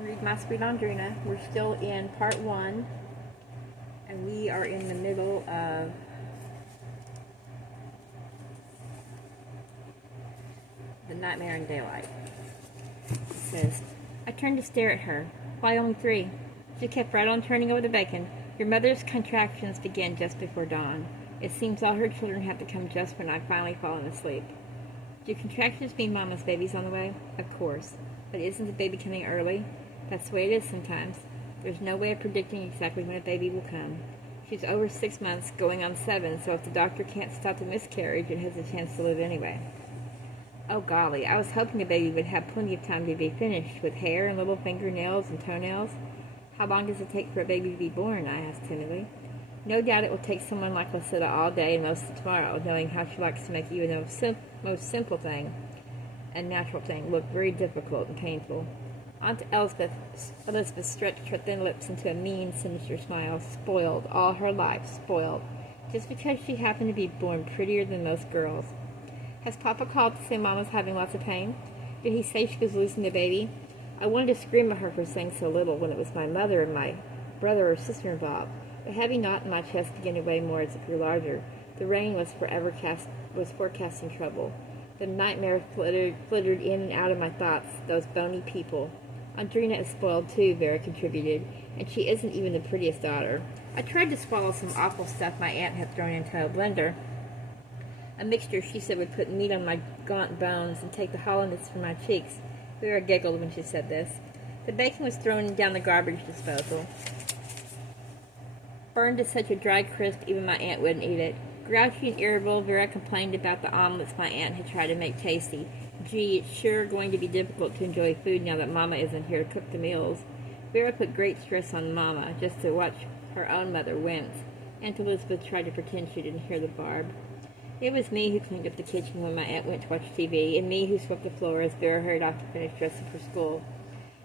Read My Sweet Audrina. We're still in part 1, and we are in the middle of The Nightmare in Daylight. It says, I turned to stare at her. Why only 3? She kept right on turning over the bacon. Your mother's contractions begin just before dawn. It seems all her children have to come just when I've finally fallen asleep. Do contractions mean Mama's baby's on the way? Of course. But isn't the baby coming early? That's the way it is sometimes. There's no way of predicting exactly when a baby will come. She's over 6 months, going on 7, so if the doctor can't stop the miscarriage, it has a chance to live anyway. Oh golly, I was hoping the baby would have plenty of time to be finished, with hair and little fingernails and toenails. How long does it take for a baby to be born? I asked timidly. No doubt it will take someone like Lucilla all day and most of tomorrow, knowing how she likes to make even the most simple thing and natural thing look very difficult and painful. Aunt Elizabeth stretched her thin lips into a mean, sinister smile. Spoiled, all her life, spoiled, just because she happened to be born prettier than most girls. Has Papa called to say Mama's having lots of pain? Did he say she was losing the baby? I wanted to scream at her for saying so little when it was my mother and my brother or sister involved. The heavy knot in my chest began to weigh more as it grew larger. The rain was forecasting trouble. The nightmare flittered in and out of my thoughts, those bony people. Audrina is spoiled too, Vera contributed, and she isn't even the prettiest daughter. I tried to swallow some awful stuff my aunt had thrown into a blender. A mixture she said would put meat on my gaunt bones and take the hollowness from my cheeks. Vera giggled when she said this. The bacon was thrown down the garbage disposal. Burned to such a dry crisp even my aunt wouldn't eat it. Grouchy and irritable, Vera complained about the omelets my aunt had tried to make tasty. Gee, it's sure going to be difficult to enjoy food now that Mama isn't here to cook the meals. Vera put great stress on Mama, just to watch her own mother wince. Aunt Elizabeth tried to pretend she didn't hear the barb. It was me who cleaned up the kitchen when my aunt went to watch TV, and me who swept the floor as Vera hurried off to finish dressing for school.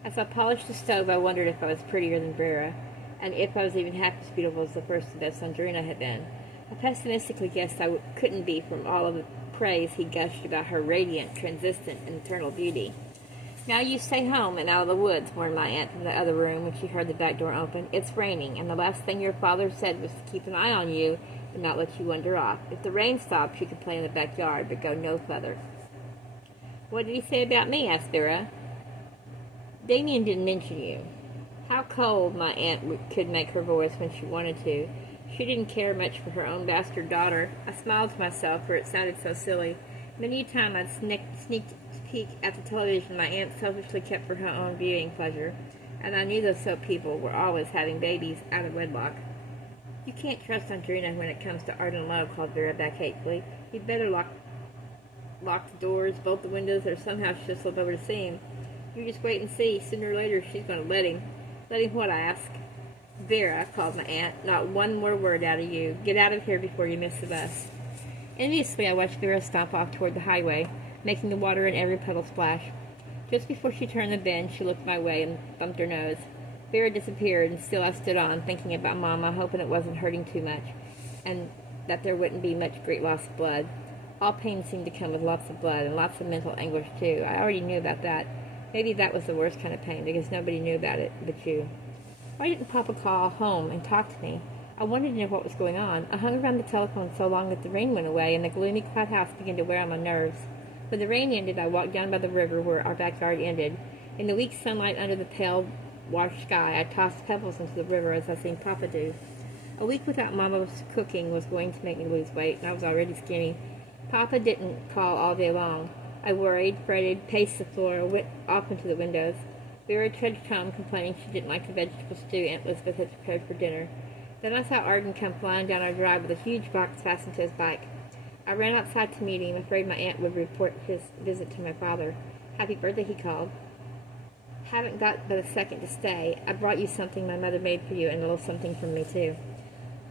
As I polished the stove, I wondered if I was prettier than Vera, and if I was even half as beautiful as the first and best Audrina had been. I pessimistically guessed I couldn't be from all of the praise he gushed about her radiant, transcendent, and eternal beauty. Now you stay home and out of the woods, warned my aunt from the other room when she heard the back door open. It's raining, and the last thing your father said was to keep an eye on you and not let you wander off. If the rain stops, you can play in the backyard, but go no further. What did he say about me? Asked Vera. Damien didn't mention you. How cold my aunt could make her voice when she wanted to. She didn't care much for her own bastard daughter. I smiled to myself, for it sounded so silly. Many a time I'd sneaked peek at the television my aunt selfishly kept for her own viewing pleasure, and I knew those soap people were always having babies out of wedlock. You can't trust Audrina when it comes to art and love, called Vera back hatefully. You'd better lock the doors, bolt the windows, or somehow she'll slip over to see him. You just wait and see. Sooner or later she's going to let him. Let him what, I asked. Vera, called my aunt, not one more word out of you. Get out of here before you miss the bus. Enviously, I watched Vera stomp off toward the highway, making the water in every puddle splash. Just before she turned the bend, she looked my way and thumped her nose. Vera disappeared, and still I stood on, thinking about Mama, hoping it wasn't hurting too much, and that there wouldn't be much great loss of blood. All pain seemed to come with lots of blood, and lots of mental anguish, too. I already knew about that. Maybe that was the worst kind of pain, because nobody knew about it but you. Why didn't Papa call home and talk to me? I wanted to know what was going on. I hung around the telephone so long that the rain went away, and the gloomy quiet house began to wear on my nerves. When the rain ended, I walked down by the river where our backyard ended. In the weak sunlight under the pale, washed sky, I tossed pebbles into the river as I seen Papa do. A week without Mama's cooking was going to make me lose weight, and I was already skinny. Papa didn't call all day long. I worried, fretted, paced the floor, went off into the windows. Vera trudged home, complaining she didn't like the vegetable stew Aunt Elizabeth had prepared for dinner. Then I saw Arden come flying down our drive with a huge box fastened to his bike. I ran outside to meet him, afraid my aunt would report his visit to my father. Happy birthday, he called. Haven't got but a second to stay. I brought you something my mother made for you, and a little something from me, too.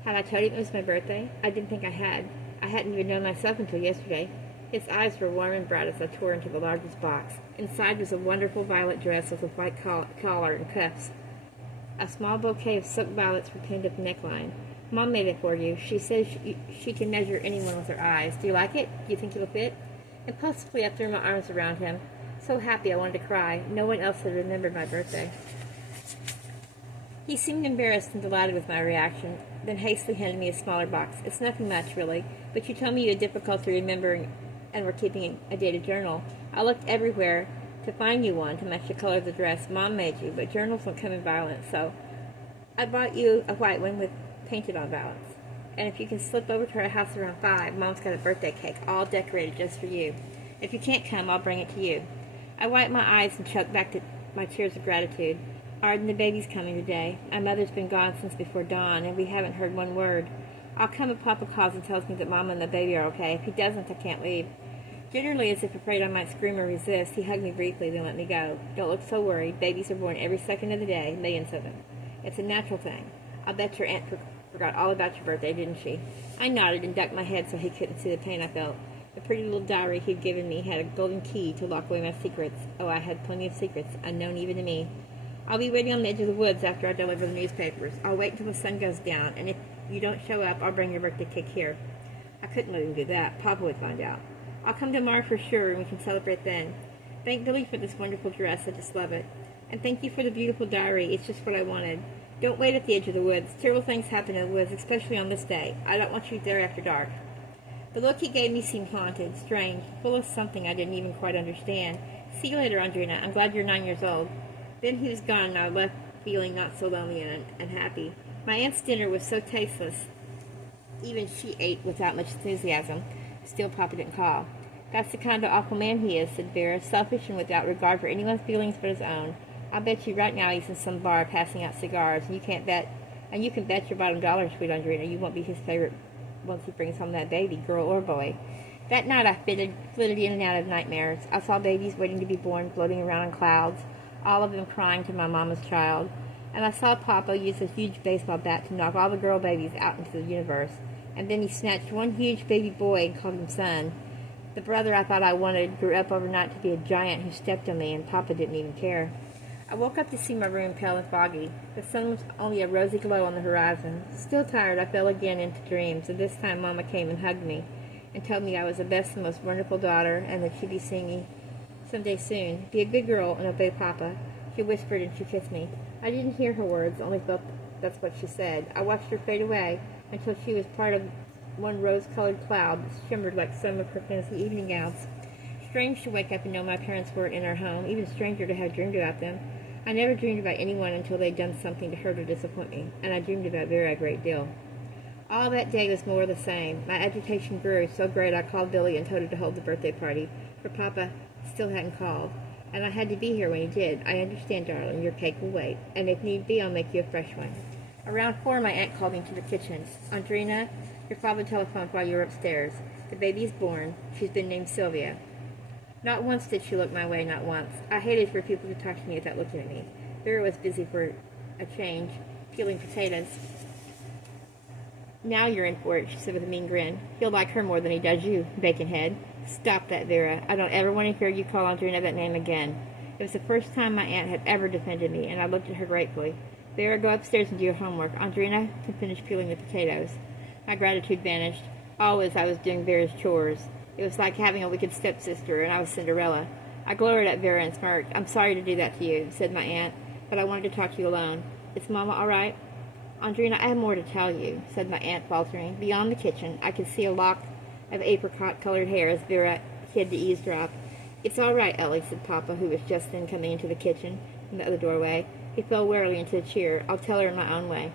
Had I told him it was my birthday? I didn't think I had. I hadn't even known myself until yesterday. His eyes were warm and bright as I tore into the largest box. Inside was a wonderful violet dress with a white collar and cuffs. A small bouquet of silk violets were pinned up the neckline. Mom made it for you. She says she can measure anyone with her eyes. Do you like it? Do you think it'll fit? Impulsively, I threw my arms around him. so happy I wanted to cry. No one else had remembered my birthday. He seemed embarrassed and delighted with my reaction, then hastily handed me a smaller box. It's nothing much, really, but you told me you had difficulty remembering and were keeping a dated journal. I looked everywhere to find you one to match the color of the dress Mom made you, but journals don't come in violets, so I bought you a white one with painted on violets. And if you can slip over to our house around 5, Mom's got a birthday cake, all decorated just for you. If you can't come, I'll bring it to you. I wiped my eyes and choked back my tears of gratitude. Arden, the baby's coming today. My mother's been gone since before dawn, and we haven't heard one word. I'll come if Papa calls and tells me that Mama and the baby are okay. If he doesn't, I can't leave. Generally, as if afraid I might scream or resist, he hugged me briefly, then let me go. Don't look so worried. Babies are born every second of the day, millions of them. It's a natural thing. I'll bet your aunt forgot all about your birthday, didn't she? I nodded and ducked my head so he couldn't see the pain I felt. The pretty little diary he'd given me had a golden key to lock away my secrets. Oh, I had plenty of secrets, unknown even to me. I'll be waiting on the edge of the woods after I deliver the newspapers. I'll wait until the sun goes down, and if you don't show up, I'll bring your birthday cake here. I couldn't let him do that. Papa would find out. I'll come tomorrow for sure, and we can celebrate then. Thank Billy for this wonderful dress. I just love it. And thank you for the beautiful diary. It's just what I wanted. Don't wait at the edge of the woods. Terrible things happen in the woods, especially on this day. I don't want you there after dark. The look he gave me seemed haunted, strange, full of something I didn't even quite understand. See you later, Audrina. I'm glad you're 9 years old. Then he was gone, and I left feeling not so lonely and happy. My aunt's dinner was so tasteless, even she ate without much enthusiasm. Still, Papa didn't call. That's the kind of awful man he is, said Vera, selfish and without regard for anyone's feelings but his own. I'll bet you right now he's in some bar passing out cigars, and you can bet your bottom dollar, sweet Audrina, you won't be his favorite once he brings home that baby, girl or boy. That night I flitted in and out of nightmares. I saw babies waiting to be born, floating around in clouds, all of them crying to my mama's child. And I saw Papa use a huge baseball bat to knock all the girl babies out into the universe. And then he snatched one huge baby boy and called him son. The brother I thought I wanted grew up overnight to be a giant who stepped on me, and Papa didn't even care. I woke up to see my room pale and foggy. The sun was only a rosy glow on the horizon. Still tired, I fell again into dreams, and this time Mama came and hugged me and told me I was the best and most wonderful daughter, and that she'd be seeing me someday soon. Be a good girl and obey Papa, she whispered, and she kissed me. I didn't hear her words, only felt that's what she said. I watched her fade away until she was part of one rose-colored cloud that shimmered like some of her fancy evening gowns. Strange to wake up and know my parents weren't in our home, even stranger to have dreamed about them. I never dreamed about anyone until they'd done something to hurt or disappoint me, and I dreamed about Vera a great deal. All that day was more of the same. My agitation grew so great I called Billy and told her to hold the birthday party, for Papa still hadn't called, and I had to be here when he did. I understand, darling. Your cake will wait, and if need be, I'll make you a fresh one. Around 4, my aunt called me to the kitchen. Audrina, your father telephoned while you were upstairs. The baby is born. She's been named Sylvia. Not once did she look my way, not once. I hated for people to talk to me without looking at me. Vera was busy for a change, peeling potatoes. Now you're in for it, she said with a mean grin. He'll like her more than he does you, Baconhead. Stop that, Vera. I don't ever want to hear you call Audrina that name again. It was the first time my aunt had ever defended me, and I looked at her gratefully. Vera, go upstairs and do your homework. Audrina can finish peeling the potatoes. My gratitude vanished. Always I was doing Vera's chores. It was like having a wicked stepsister, and I was Cinderella. I glowered at Vera and smirked. I'm sorry to do that to you, said my aunt, but I wanted to talk to you alone. Is Mama all right? Audrina, I have more to tell you, said my aunt, faltering. Beyond the kitchen, I could see a lock of apricot-colored hair as Vera hid to eavesdrop. It's all right, Ellie, said Papa, who was just then coming into the kitchen from the other doorway. He fell wearily into a chair. I'll tell her in my own way.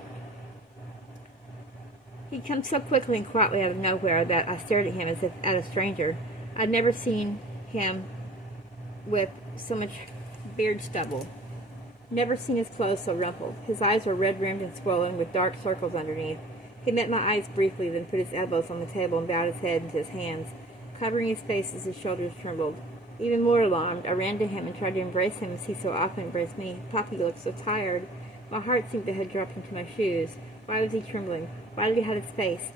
He'd come so quickly and quietly out of nowhere that I stared at him as if at a stranger. I'd never seen him with so much beard stubble. Never seen his clothes so rumpled. His eyes were red-rimmed and swollen with dark circles underneath. He met my eyes briefly, then put his elbows on the table and bowed his head into his hands, covering his face as his shoulders trembled. Even more alarmed, I ran to him and tried to embrace him as he so often embraced me. Poppy looked so tired. My heart seemed to have dropped into my shoes. Why was he trembling? Why did he hide his face?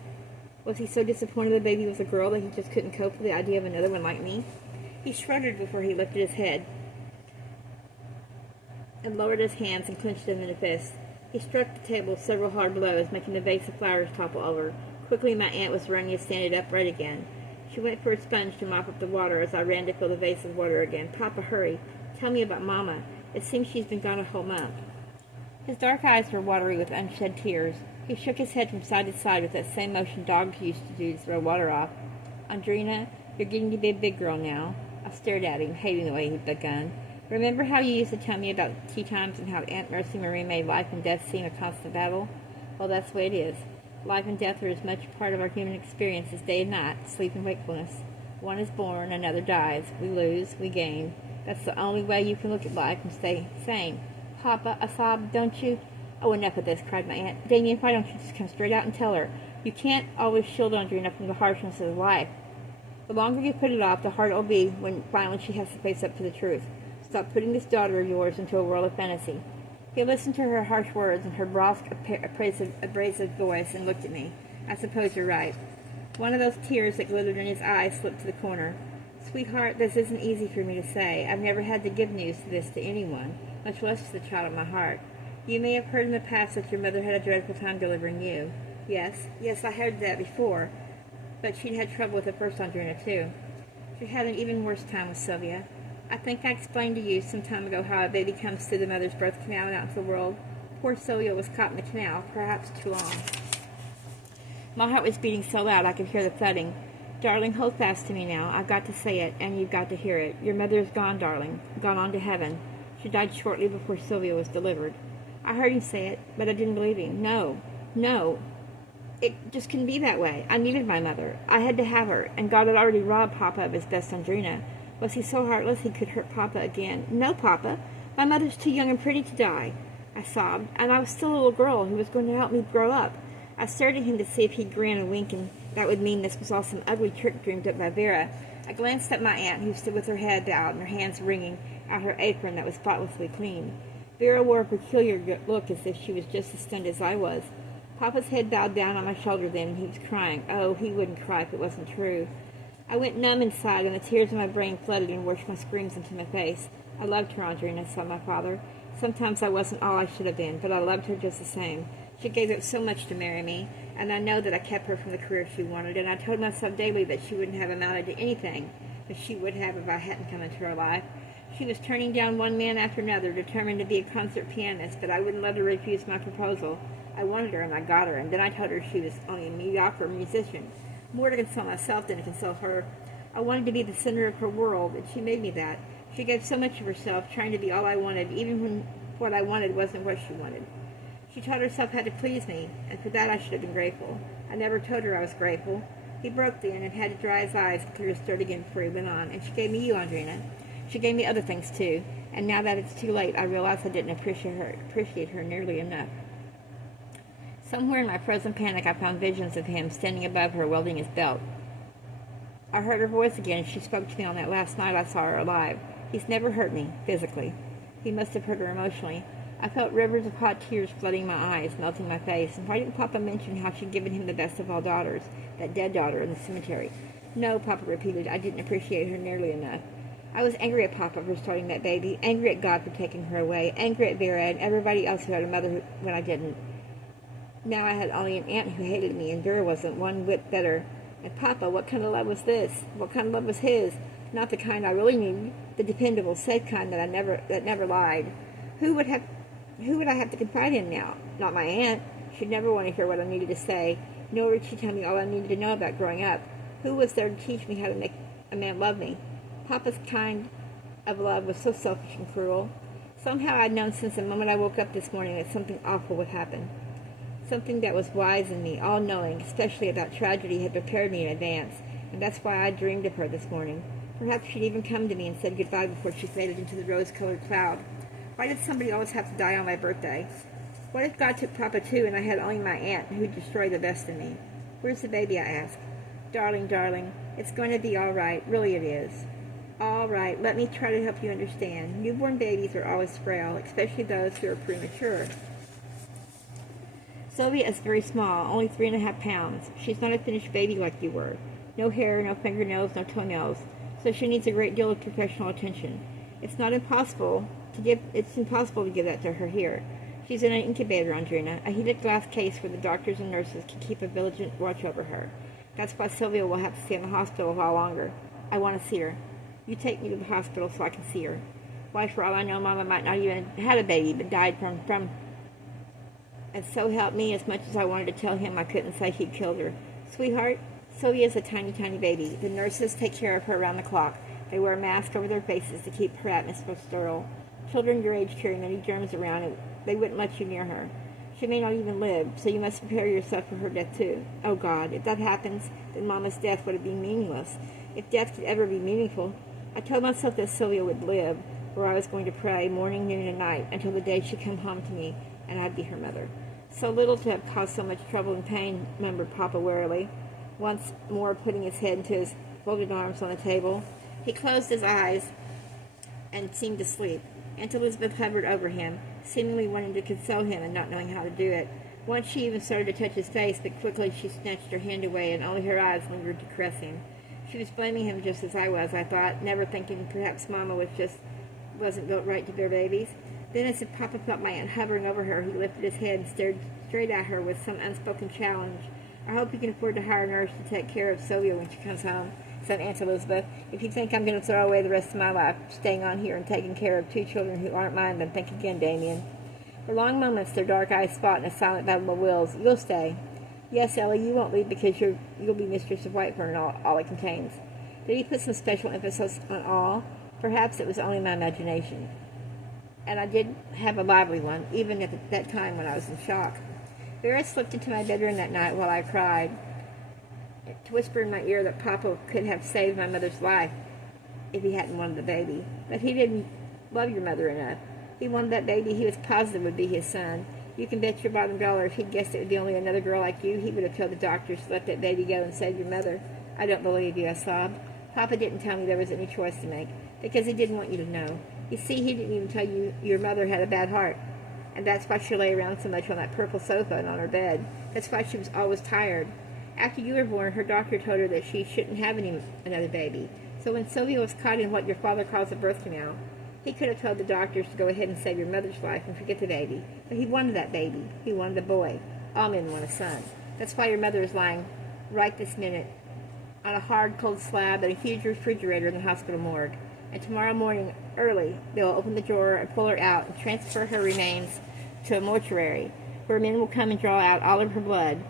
Was he so disappointed the baby was a girl that he just couldn't cope with the idea of another one like me? He shuddered before he lifted his head and lowered his hands and clenched them in a fist. He struck the table several hard blows, making the vase of flowers topple over. Quickly my aunt was running to stand it upright again. She went for a sponge to mop up the water as I ran to fill the vase with water again. Papa, hurry. Tell me about Mama. It seems she's been gone a whole month. His dark eyes were watery with unshed tears. He shook his head from side to side with that same motion dogs used to do to throw water off. Audrina, you're getting to be a big girl now. I stared at him, hating the way he'd begun. Remember how you used to tell me about tea times and how Aunt Mercy Marie made life and death seem a constant battle? Well, that's the way it is. Life and death are as much a part of our human experience as day and night, sleep and wakefulness. One is born, another dies. We lose, we gain. That's the only way you can look at life and stay sane. Papa, I sobbed, don't you? Oh, enough of this, cried my aunt. Damien, why don't you just come straight out and tell her? You can't always shield Audrina from the harshness of life. The longer you put it off, the harder it will be when finally she has to face up to the truth. Stop putting this daughter of yours into a world of fantasy. He listened to her harsh words and her brusque, abrasive voice and looked at me. I suppose you're right. One of those tears that glittered in his eyes slipped to the corner. Sweetheart, this isn't easy for me to say. I've never had to give news to this to anyone, much less to the child of my heart. You may have heard in the past that your mother had a dreadful time delivering you. Yes, I heard that before, but she'd had trouble with the first Audrina, too. She had an even worse time with Sylvia. I think I explained to you some time ago how a baby comes through the mother's birth canal and out into the world. Poor Sylvia was caught in the canal, perhaps too long. My heart was beating so loud I could hear the thudding. Darling, hold fast to me now. I've got to say it, and you've got to hear it. Your mother is gone, darling, gone on to heaven. She died shortly before Sylvia was delivered. I heard him say it, but I didn't believe him. No. It just couldn't be that way. I needed my mother. I had to have her, and God had already robbed Papa of his best Audrina. Was he so heartless he could hurt Papa again? No, Papa. My mother's too young and pretty to die. I sobbed, and I was still a little girl who was going to help me grow up. I stared at him to see if he'd grin and wink, and that would mean this was all some ugly trick dreamed up by Vera. I glanced at my aunt, who stood with her head bowed and her hands wringing out her apron that was spotlessly clean. Vera wore a peculiar look as if she was just as stunned as I was. Papa's head bowed down on my shoulder then, and he was crying. Oh, he wouldn't cry if it wasn't true. I went numb inside, and the tears in my brain flooded and washed my screams into my face. I loved her, Audrina, said my father. Sometimes I wasn't all I should have been, but I loved her just the same. She gave up so much to marry me, and I know that I kept her from the career she wanted, and I told myself daily that she wouldn't have amounted to anything that she would have if I hadn't come into her life. She was turning down one man after another, determined to be a concert pianist, but I wouldn't let her refuse my proposal. I wanted her, and I got her, and then I told her she was only a mediocre musician. More to console myself than to console her. I wanted to be the center of her world, and she made me that. She gave so much of herself, trying to be all I wanted, even when what I wanted wasn't what she wanted. She taught herself how to please me, and for that I should have been grateful. I never told her I was grateful. He broke then and had to dry his eyes and clear his throat again before he went on. And she gave me you, Audrina. She gave me other things, too. And now that it's too late, I realize I didn't appreciate her nearly enough. Somewhere in my frozen panic, I found visions of him standing above her, welding his belt. I heard her voice again as she spoke to me on that last night I saw her alive. He's never hurt me, physically. He must have hurt her emotionally. I felt rivers of hot tears flooding my eyes, melting my face. And why didn't Papa mention how she'd given him the best of all daughters, that dead daughter in the cemetery? No, Papa repeated, I didn't appreciate her nearly enough. I was angry at Papa for starting that baby, angry at God for taking her away, angry at Vera and everybody else who had a mother when I didn't. Now I had only an aunt who hated me, and Vera wasn't one whit better. And Papa, what kind of love was this? What kind of love was his? Not the kind I really needed, the dependable, safe kind that never lied. Who would I have to confide in now? Not my aunt. She'd never want to hear what I needed to say, nor would she tell me all I needed to know about growing up. Who was there to teach me how to make a man love me? Papa's kind of love was so selfish and cruel. Somehow I'd known since the moment I woke up this morning that something awful would happen. Something that was wise in me, all-knowing, especially about tragedy, had prepared me in advance, and that's why I dreamed of her this morning. Perhaps she'd even come to me and said goodbye before she faded into the rose-colored cloud. Why did somebody always have to die on my birthday? What if God took Papa too, and I had only my aunt who'd destroy the best in me? Where's the baby, I asked. Darling, it's going to be all right. Really it is. All right, let me try to help you understand. Newborn babies are always frail, especially those who are premature. Sylvia is very small, only 3.5 pounds. She's not a finished baby like you were. No hair, no fingernails, no toenails, so she needs a great deal of professional attention. It's impossible to give that to her here. She's in an incubator, Audrina, a heated glass case where the doctors and nurses can keep a vigilant watch over her. That's why Sylvia will have to stay in the hospital a while longer. I want to see her. You take me to the hospital so I can see her. Why, for all I know, Mama might not even have had a baby, but died from... And so help me, as much as I wanted to tell him, I couldn't say he'd killed her. Sweetheart, Sylvia's a tiny, tiny baby. The nurses take care of her around the clock. They wear masks over their faces to keep her atmosphere sterile. Children your age carry many germs around, and they wouldn't let you near her. She may not even live, so you must prepare yourself for her death too. Oh God, if that happens, then Mama's death would be meaningless. If death could ever be meaningful. I told myself that Sylvia would live, or I was going to pray morning, noon, and night until the day she'd come home to me, and I'd be her mother. So little to have caused so much trouble and pain, murmured Papa wearily, once more putting his head into his folded arms on the table. He closed his eyes and seemed to sleep. Aunt Elizabeth hovered over him, seemingly wanting to console him and not knowing how to do it. Once she even started to touch his face, but quickly she snatched her hand away, and only her eyes lingered to caress him. She was blaming him just as I was, I thought, never thinking perhaps Mama wasn't built right to bear babies. Then, as if Papa felt my aunt hovering over her, he lifted his head and stared straight at her with some unspoken challenge. I hope you can afford to hire a nurse to take care of Sylvia when she comes home, said Aunt Elizabeth. If you think I'm going to throw away the rest of my life staying on here and taking care of 2 children who aren't mine, then think again, Damien. For long moments their dark eyes fought in a silent battle of wills. You'll stay. Yes, Ellie, you won't leave because you'll be mistress of Whitefern and all it contains. Did he put some special emphasis on all? Perhaps it was only my imagination. And I did have a lively one, even at that time when I was in shock. Vera slipped into my bedroom that night while I cried, to whisper in my ear that Papa could have saved my mother's life if he hadn't wanted the baby. But he didn't love your mother enough. He wanted that baby he was positive would be his son. You can bet your bottom dollar if he'd guessed it would be only another girl like you, he would have told the doctors to let that baby go and save your mother. I don't believe you, I sobbed. Papa didn't tell me there was any choice to make, because he didn't want you to know. You see, he didn't even tell you your mother had a bad heart. And that's why she lay around so much on that purple sofa and on her bed. That's why she was always tired. After you were born, her doctor told her that she shouldn't have another baby. So when Sylvia was caught in what your father calls a birth canal, he could have told the doctors to go ahead and save your mother's life and forget the baby. But he wanted that baby. He wanted a boy. All men want a son. That's why your mother is lying right this minute on a hard, cold slab in a huge refrigerator in the hospital morgue. And tomorrow morning, early, they'll open the drawer and pull her out and transfer her remains to a mortuary, where men will come and draw out all of her blood.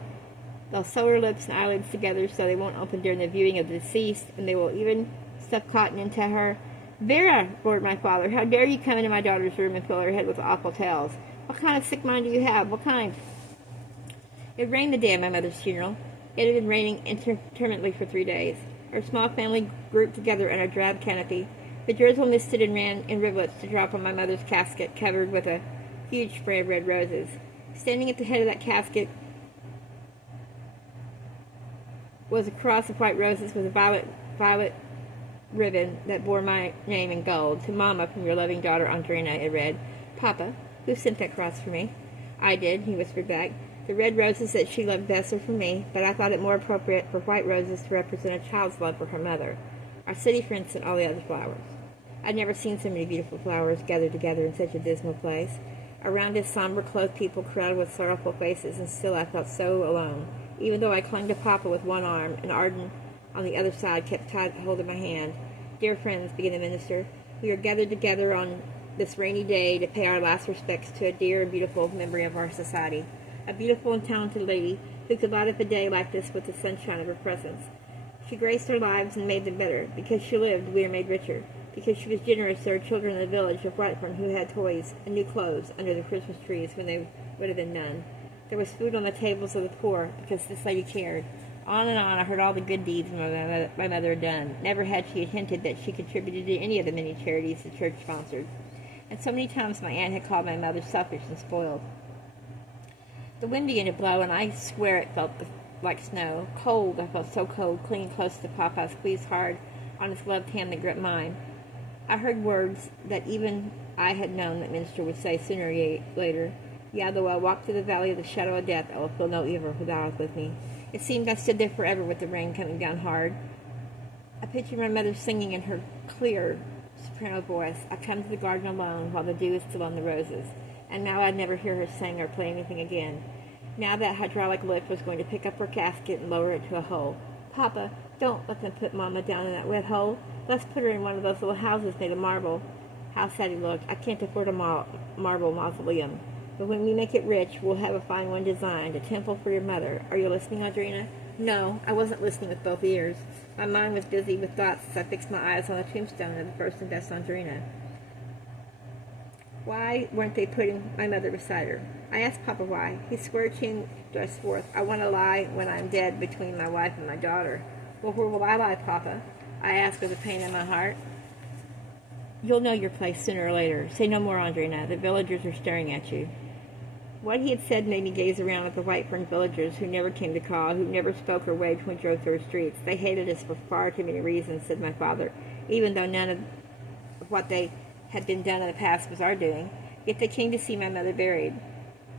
They'll sew her lips and eyelids together so they won't open during the viewing of the deceased, and they will even stuff cotton into her. Vera, roared my father, how dare you come into my daughter's room and fill her head with awful tales? What kind of sick mind do you have? What kind? It rained the day of my mother's funeral. It had been raining intermittently for 3 days. Our small family grouped together under a drab canopy. The drizzle misted and ran in rivulets to drop on my mother's casket, covered with a huge spray of red roses. Standing at the head of that casket was a cross of white roses with a violet ribbon that bore my name in gold. To Mama, from your loving daughter, Audrina, it read. Papa, who sent that cross for me? I did, he whispered back. The red roses that she loved best are for me, but I thought it more appropriate for white roses to represent a child's love for her mother. Our city friends sent all the other flowers. I'd never seen so many beautiful flowers gathered together in such a dismal place. Around us, somber-clothed people crowded with sorrowful faces, and still I felt so alone, even though I clung to Papa with one arm, and Arden on the other side kept tight hold of my hand. Dear friends, began the minister, we are gathered together on this rainy day to pay our last respects to a dear and beautiful memory of our society, a beautiful and talented lady who could light up a day like this with the sunshine of her presence. She graced our lives and made them better. Because she lived, we are made richer. Because she was generous, there are children in the village of Brightburn who had toys and new clothes under the Christmas trees when there would have been none. There was food on the tables of the poor because this lady cared. On and on I heard all the good deeds my mother had done. Never had she hinted that she contributed to any of the many charities the church sponsored. And so many times my aunt had called my mother selfish and spoiled. The wind began to blow, and I swear it felt like snow. Cold, I felt so cold, clinging close to Papa. I squeezed hard on his gloved hand that gripped mine. I heard words that even I had known that minister would say sooner or later. Yeah, though I walk through the valley of the shadow of death, I will feel no evil, for thou art with me. It seemed I stood there forever with the rain coming down hard. I pictured my mother singing in her clear soprano voice, I come to the garden alone while the dew is still on the roses. And now I'd never hear her sing or play anything again. Now that hydraulic lift was going to pick up her casket and lower it to a hole. Papa, don't let them put Mama down in that wet hole. Let's put her in one of those little houses made of marble. How sad he looked. I can't afford a marble mausoleum. But when we make it rich, we'll have a fine one designed, a temple for your mother. Are you listening, Audrina? No, I wasn't listening with both ears. My mind was busy with thoughts as I fixed my eyes on the tombstone of the first and best Audrina. Why weren't they putting my mother beside her? I asked Papa why. He squared chin thrust forth. I want to lie when I'm dead between my wife and my daughter. Well, where will I lie, Papa? I asked with a pain in my heart. You'll know your place sooner or later. Say no more, Audrina. The villagers are staring at you. What he had said made me gaze around at the Whitefern villagers who never came to call, who never spoke or waved when we drove through our streets. They hated us for far too many reasons, said my father, even though none of what they had been done in the past was our doing. Yet they came to see my mother buried.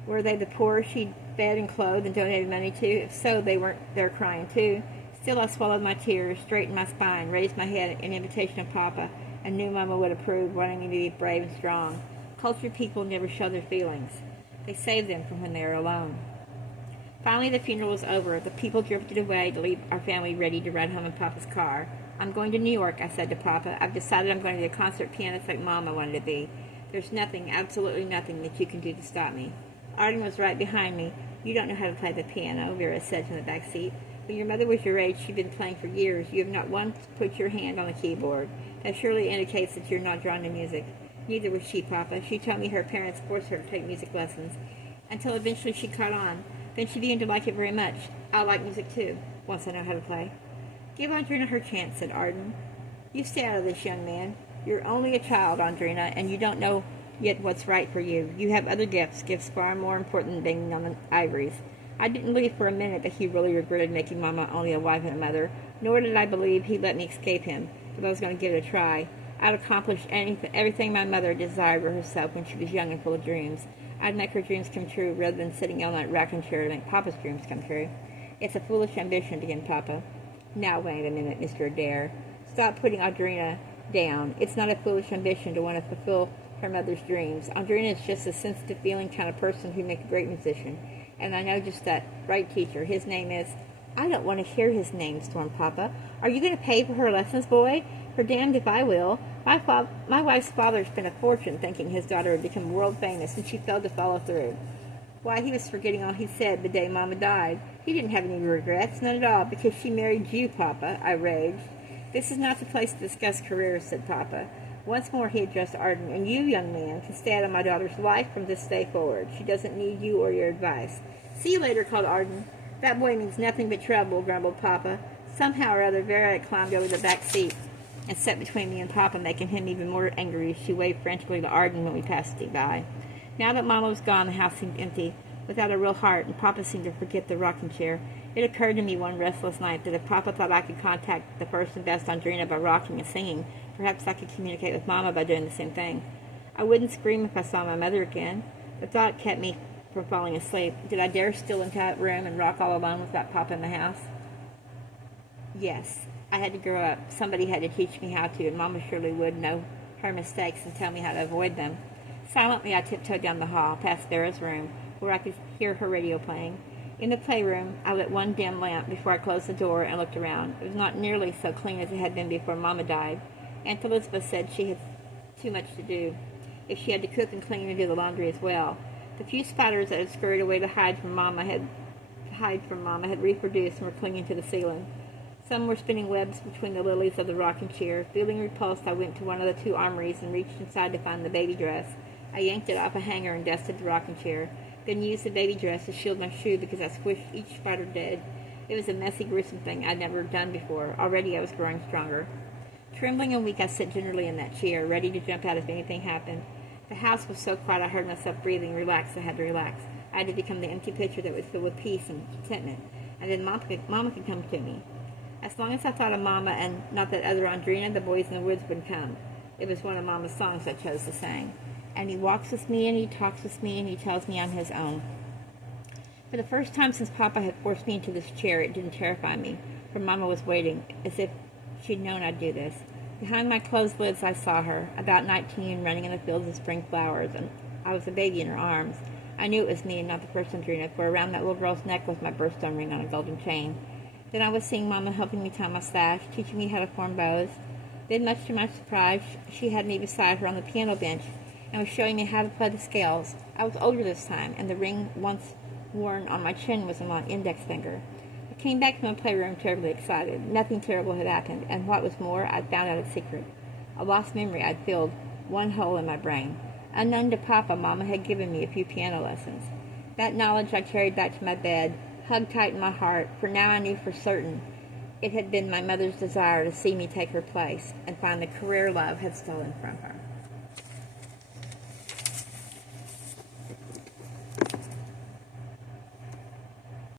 Were they the poor she'd fed and clothed and donated money to? If so, they weren't there crying too. Still, I swallowed my tears, straightened my spine, raised my head in invitation of Papa, and knew Mama would approve, wanting me to be brave and strong. Cultured people never show their feelings. They save them from when they are alone. Finally, the funeral was over. The people drifted away to leave our family ready to ride home in Papa's car. I'm going to New York, I said to Papa. I've decided I'm going to be a concert pianist like Mama wanted to be. There's nothing, absolutely nothing, that you can do to stop me. Audrina was right behind me. You don't know how to play the piano, Vera said from the back seat. When your mother was your age, she'd been playing for years. You have not once put your hand on the keyboard. That surely indicates that you're not drawn to music. Neither was she, Papa. She told me her parents forced her to take music lessons, until eventually she caught on. Then she began to like it very much. I'll like music too, once I know how to play. Give Audrina her chance, said Arden. You stay out of this, young man. You're only a child, Audrina, and you don't know yet what's right for you. You have other gifts far more important than banging on the ivories. I didn't believe for a minute that he really regretted making Mama only a wife and a mother, nor did I believe he'd let me escape him, but I was going to give it a try. I'd accomplish everything my mother desired for herself when she was young and full of dreams. I'd make her dreams come true rather than sitting all night rocking chair to make Papa's dreams come true. It's a foolish ambition to get Papa. Now wait a minute, Mr. Adair. Stop putting Audrina down. It's not a foolish ambition to want to fulfill her mother's dreams. Audrina is just a sensitive, feeling kind of person who'd make a great musician. And I know just that right teacher. His name is... I don't want to hear his name, stormed Papa. Are you going to pay for her lessons, boy? For damned if I will. My wife's father spent a fortune thinking his daughter would become world famous, and she failed to follow through. Why, he was forgetting all he said the day Mama died. He didn't have any regrets, none at all, because she married you, Papa, I raged. This is not the place to discuss careers, said Papa. Once more he addressed Arden, and you, young man, can stay out of my daughter's life from this day forward. She doesn't need you or your advice. See you later, called Arden. That boy means nothing but trouble, grumbled Papa. Somehow or other, Vera had climbed over the back seat and sat between me and Papa, making him even more angry as she waved frantically to Arden when we passed by. Now that Mama was gone, the house seemed empty, without a real heart, and Papa seemed to forget the rocking chair. It occurred to me one restless night that if Papa thought I could contact the first and best Audrina by rocking and singing, perhaps I could communicate with Mama by doing the same thing. I wouldn't scream if I saw my mother again. The thought kept me from falling asleep. Did I dare steal into that room and rock all alone without Papa in the house? Yes. I had to grow up. Somebody had to teach me how to, and Mama surely would know her mistakes and tell me how to avoid them. Silently, I tiptoed down the hall, past Vera's room, where I could hear her radio playing. In the playroom, I lit one dim lamp before I closed the door and looked around. It was not nearly so clean as it had been before Mama died. Aunt Elizabeth said she had too much to do, if she had to cook and clean and do the laundry as well. The few spiders that had scurried away to hide from Mama had reproduced and were clinging to the ceiling. Some were spinning webs between the lilies of the rocking chair. Feeling repulsed, I went to one of the two armories and reached inside to find the baby dress. I yanked it off a hanger and dusted the rocking chair, then used the baby dress to shield my shoe because I squished each spider dead. It was a messy, gruesome thing I'd never done before. Already I was growing stronger. Trembling and weak, I sat gingerly in that chair, ready to jump out if anything happened. The house was so quiet I heard myself breathing. Relax, I had to relax. I had to become the empty pitcher that would fill with peace and contentment, and then Mama could come to me. As long as I thought of Mama and not that other Audrina, the boys in the woods would come. It was one of Mama's songs I chose to sing. And he walks with me, and he talks with me, and he tells me I'm his own. For the first time since Papa had forced me into this chair, it didn't terrify me, for Mama was waiting, as if she'd known I'd do this. Behind my closed lids I saw her, about 19, running in the fields of spring flowers, and I was a baby in her arms. I knew it was me and not the first Audrina, for around that little girl's neck was my birthstone ring on a golden chain. Then I was seeing Mama helping me tie my sash, teaching me how to form bows. Then, much to my surprise, she had me beside her on the piano bench and was showing me how to play the scales. I was older this time, and the ring once worn on my chin was on my index finger. I came back from the playroom terribly excited. Nothing terrible had happened, and what was more, I'd found out a secret. A lost memory I'd filled one hole in my brain. Unknown to Papa, Mama had given me a few piano lessons. That knowledge I carried back to my bed, hugged tight in my heart, for now I knew for certain it had been my mother's desire to see me take her place and find the career love had stolen from her.